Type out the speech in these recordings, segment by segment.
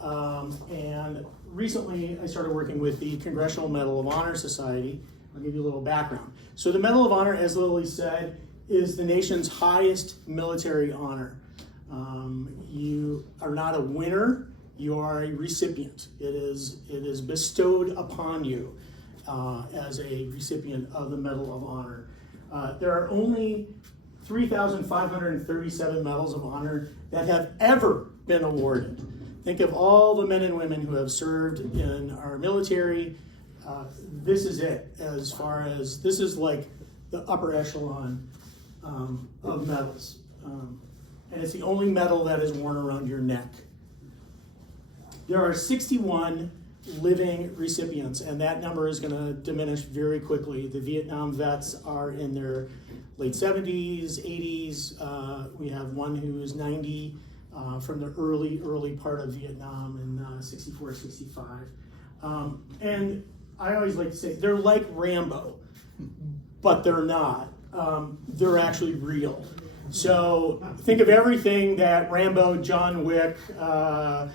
And recently I started working with the Congressional Medal of Honor Society. I'll give you a little background. So the Medal of Honor, as Lily said, is the nation's highest military honor. You are not a winner, you are a recipient. It is bestowed upon you as a recipient of the Medal of Honor. There are only 3,537 medals of honor that have ever been awarded. Think of all the men and women who have served in our military. This is it, as far as, this is like the upper echelon of medals. And it's the only medal that is worn around your neck. There are 61 living recipients, and that number is going to diminish very quickly. The Vietnam vets are in their late 70s, 80s. We have one who is 90 from the early part of Vietnam in 64, 65. And I always like to say, they're like Rambo, but they're not. They're actually real. So think of everything that Rambo, John Wick, The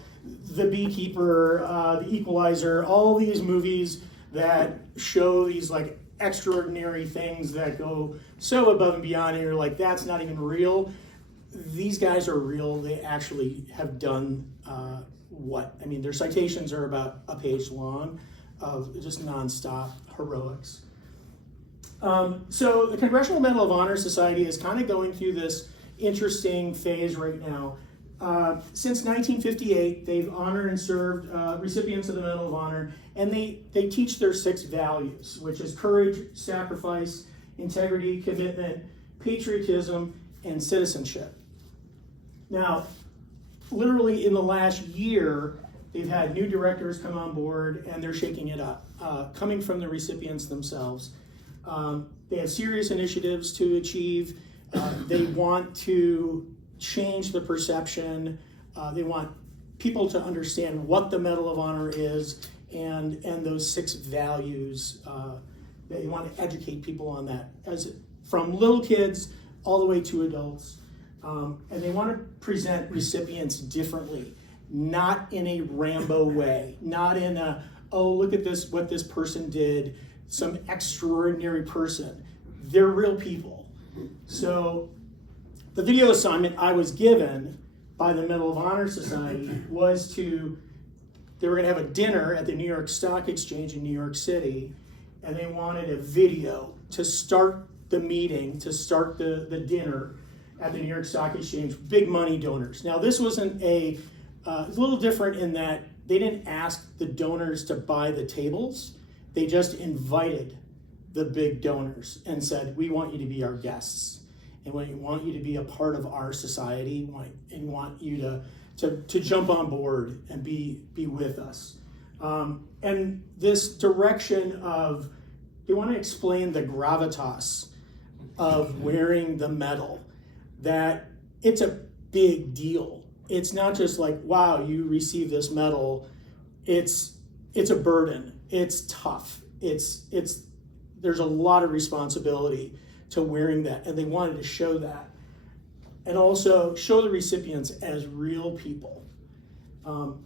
Beekeeper, The Equalizer, all these movies that show these like extraordinary things that go so above and beyond, and you're like, that's not even real. These guys are real. They actually have done I mean, their citations are about a page long of just nonstop heroics. So the Congressional Medal of Honor Society is kind of going through this interesting phase right now. Since 1958, they've honored and served recipients of the Medal of Honor, and they teach their 6 values, which is courage, sacrifice, integrity, commitment, patriotism, and citizenship. Now, literally in the last year, they've had new directors come on board, and they're shaking it up, coming from the recipients themselves. They have serious initiatives to achieve. They want to change the perception. They want people to understand what the Medal of Honor is and those 6 values. They want to educate people on that, from little kids all the way to adults. And they want to present recipients differently, not in a Rambo way, not in a, oh, look at this, what this person did, some extraordinary person. They're real people. So the video assignment I was given by the Medal of Honor Society was they were going to have a dinner at the New York Stock Exchange in New York City, and they wanted a video to start the meeting, to start the dinner at the New York Stock Exchange, big money donors. Now this wasn't it's a little different in that they didn't ask the donors to buy the tables. They just invited the big donors and said, we want you to be our guests. And we want you to be a part of our society, and want you to jump on board and be with us. And this direction of, they want to explain the gravitas of wearing the medal, that it's a big deal. It's not just like, wow, you receive this medal. It's a burden. It's tough. There's a lot of responsibility to wearing that, and they wanted to show that, and also show the recipients as real people,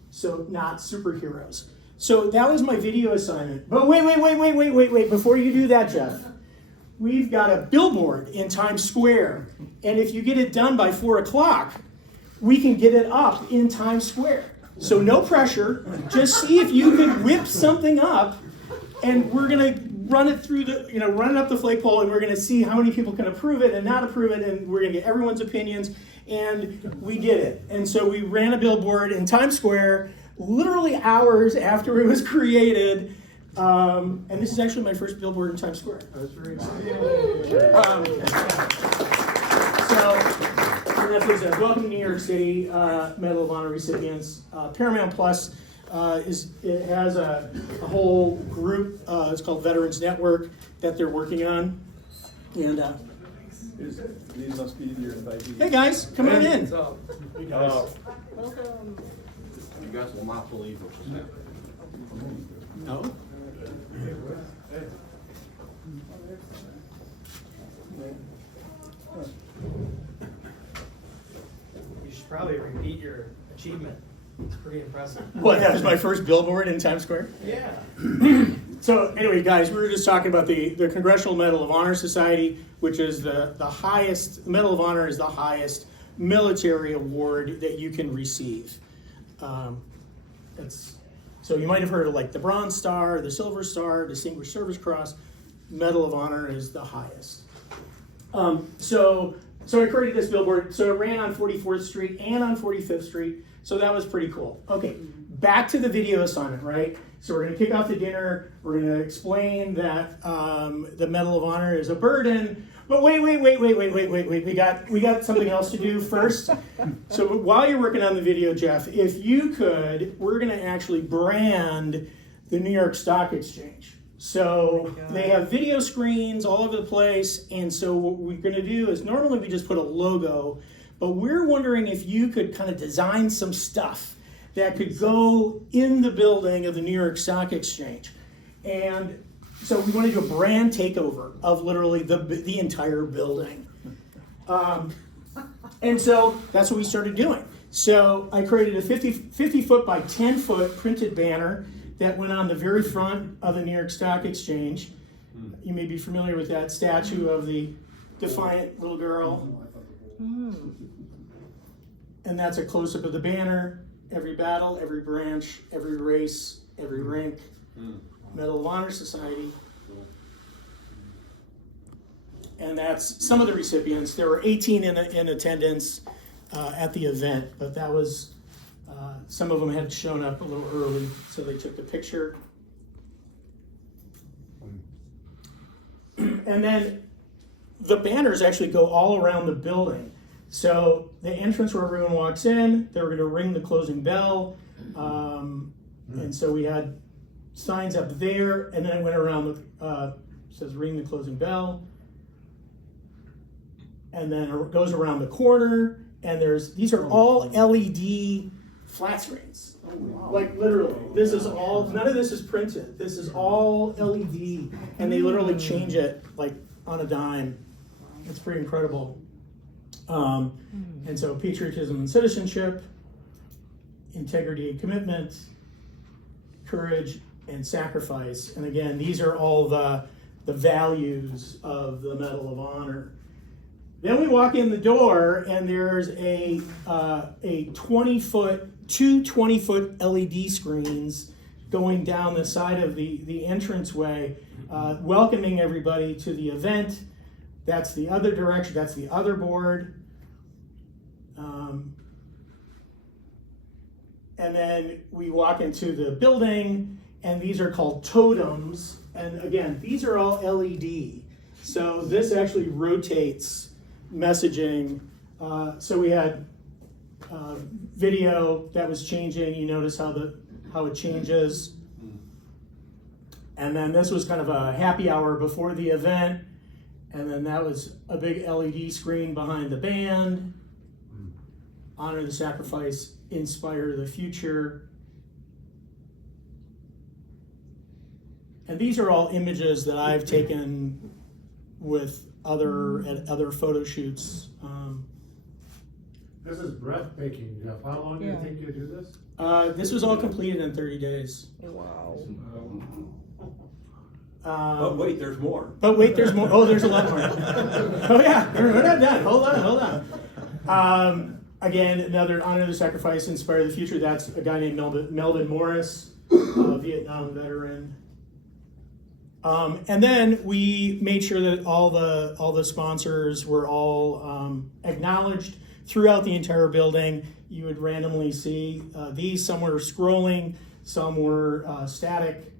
so not superheroes. So that was my video assignment. But wait, before you do that, Jeff, we've got a billboard in Times Square, and if you get it done by 4 o'clock, we can get it up in Times Square. So no pressure, just see if you can whip something up, and we're gonna run it through run it up the flagpole, and we're gonna see how many people can approve it and not approve it, and we're gonna get everyone's opinions, and we did it. And so we ran a billboard in Times Square, literally hours after it was created, and this is actually my first billboard in Times Square. I was very excited. So that's what it says. Welcome to New York City, Medal of Honor recipients. Paramount Plus it has a whole group. It's called Veterans Network that they're working on. And these must be your invitees. hey guys, come on in. Hey guys. Welcome. You guys will not believe what just happened. No. You should probably repeat your achievement. It's pretty impressive. What, that was my first billboard in Times Square? Yeah. So anyway, guys, we were just talking about the Congressional Medal of Honor Society, which is the highest, Medal of Honor is the highest military award that you can receive. So you might have heard of like the Bronze Star, the Silver Star, Distinguished Service Cross. Medal of Honor is the highest. So I created this billboard. So it ran on 44th Street and on 45th Street. So that was pretty cool. Okay, back to the video assignment, right? So we're gonna kick off the dinner. We're gonna explain that the Medal of Honor is a burden. But wait. We got something else to do first. So while you're working on the video, Jeff, if you could, we're gonna actually brand the New York Stock Exchange. So they have video screens all over the place, and so what we're gonna do is normally we just put a logo, but we're wondering if you could kind of design some stuff that could go in the building of the New York Stock Exchange. And so we want to do a brand takeover of literally the entire building. And so that's what we started doing. So I created a 50 foot by 10 foot printed banner that went on the very front of the New York Stock Exchange. You may be familiar with that statue of the defiant little girl. And that's a close-up of the banner. Every battle, every branch, every race, every rank. Medal of Honor Society. And that's some of the recipients. There were 18 in attendance at the event, but that was, some of them had shown up a little early, so they took the picture. And then the banners actually go all around the building. So the entrance where everyone walks in, they were going to ring the closing bell. And so we had signs up there, and then it went around with, says ring the closing bell. And then it goes around the corner, and these are all LED flat screens. Like literally, this is all, none of this is printed. This is all LED, and they literally change it like on a dime. It's pretty incredible. And so patriotism and citizenship, integrity and commitment, courage and sacrifice. And again, these are all the values of the Medal of Honor. Then we walk in the door, and there's a 20-foot, two 20-foot LED screens going down the side of the entranceway, welcoming everybody to the event. That's the other direction, that's the other board. And then we walk into the building, and these are called totems. And again, these are all LED. So this actually rotates messaging. So we had video that was changing. You notice how it changes. And then this was kind of a happy hour before the event. And then that was a big LED screen behind the band. Honor the sacrifice, inspire the future. And these are all images that I've taken with other photo shoots. This is breathtaking, Jeff. How long did it take you to do this? This was all completed in 30 days. Wow. But wait, there's more. But wait, there's more. Oh, there's a lot more. Oh yeah, we're not done. Hold on. Again, another honor the sacrifice, inspire the future. That's a guy named Melvin Morris, a Vietnam veteran. And then we made sure that all the sponsors were all acknowledged throughout the entire building. You would randomly see these. Some were scrolling, some were static.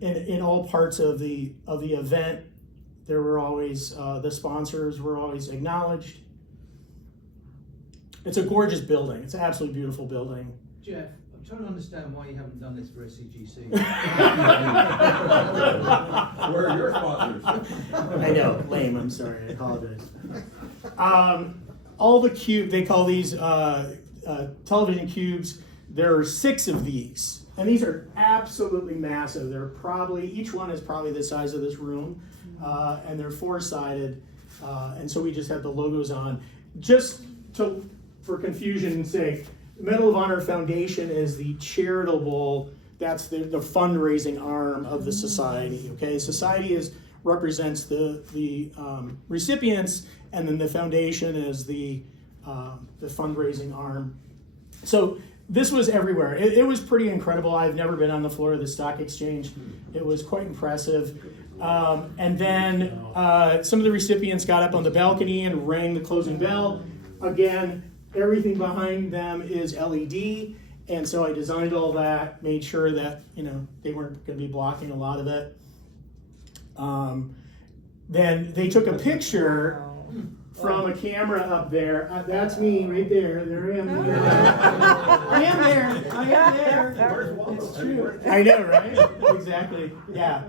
In all parts of the event, there were always the sponsors were always acknowledged. It's a gorgeous building. It's an absolutely beautiful building. Jeff, I'm trying to understand why you haven't done this for SCGC. Where are your sponsors? I know, lame. I'm sorry. I apologize. All the cube, they call these television cubes. There are 6 of these, and these are absolutely massive. They're probably, each one is probably the size of this room, and they're 4-sided, and so we just have the logos on. Just for confusion's sake, Medal of Honor Foundation is the charitable, that's the fundraising arm of the society, okay? Society represents the recipients, and then the foundation is the fundraising arm. So this was everywhere. It was pretty incredible. I've never been on the floor of the stock exchange. It was quite impressive. And then some of the recipients got up on the balcony and rang the closing bell. Again, everything behind them is LED, and so I designed all that, made sure that they weren't going to be blocking a lot of it. Then they took a picture from a camera up there. That's me right there. There I am. I am there. I am there. It's true. I know, right? Exactly. Yeah.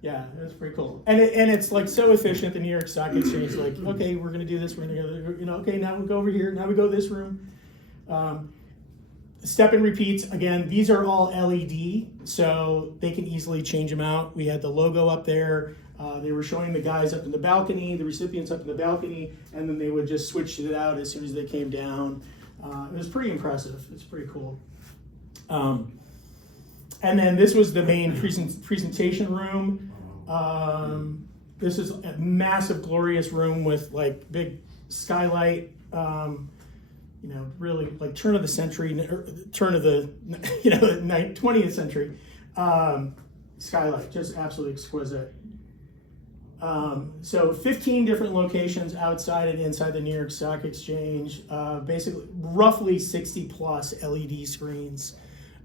Yeah, that's pretty cool. And it's like so efficient, the New York Stock Exchange, like, okay, we're gonna do this, we're gonna go, okay, now we go over here, now we go this room. Step and repeats, again, these are all LED, so they can easily change them out. We had the logo up there. They were showing the guys up in the balcony, the recipients up in the balcony, and then they would just switch it out as soon as they came down. It was pretty impressive. It's pretty cool. And then this was the main presentation room. This is a massive, glorious room with like big skylight, really like turn of the century, turn of the 20th century skylight, just absolutely exquisite. So 15 different locations outside and inside the New York Stock Exchange, basically roughly 60 plus LED screens.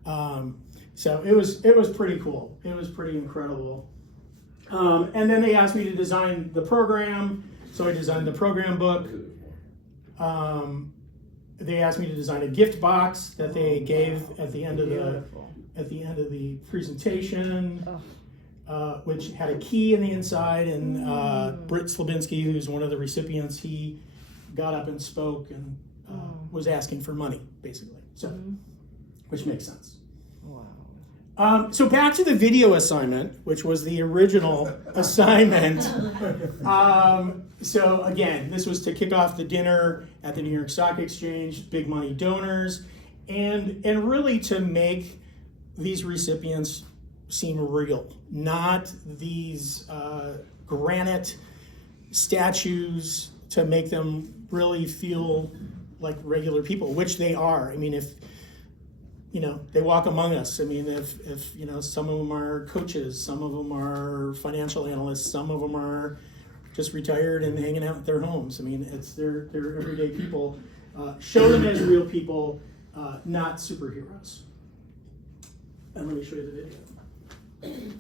So it was pretty cool. It was pretty incredible. And then they asked me to design the program, so I designed the program book. They asked me to design a gift box that they gave at the end of the presentation, which had a key in the inside. And Britt Slabinski, who's one of the recipients, he got up and spoke and was asking for money, basically. So, which makes sense. So back to the video assignment, which was the original assignment. So again, this was to kick off the dinner at the New York Stock Exchange, big money donors, and really to make these recipients seem real, not these granite statues, to make them really feel like regular people, which they are. I mean, if they walk among us. I mean, if some of them are coaches, some of them are financial analysts, some of them are just retired and hanging out at their homes. I mean, they're everyday people. Show them as real people, not superheroes. And let me show you the video.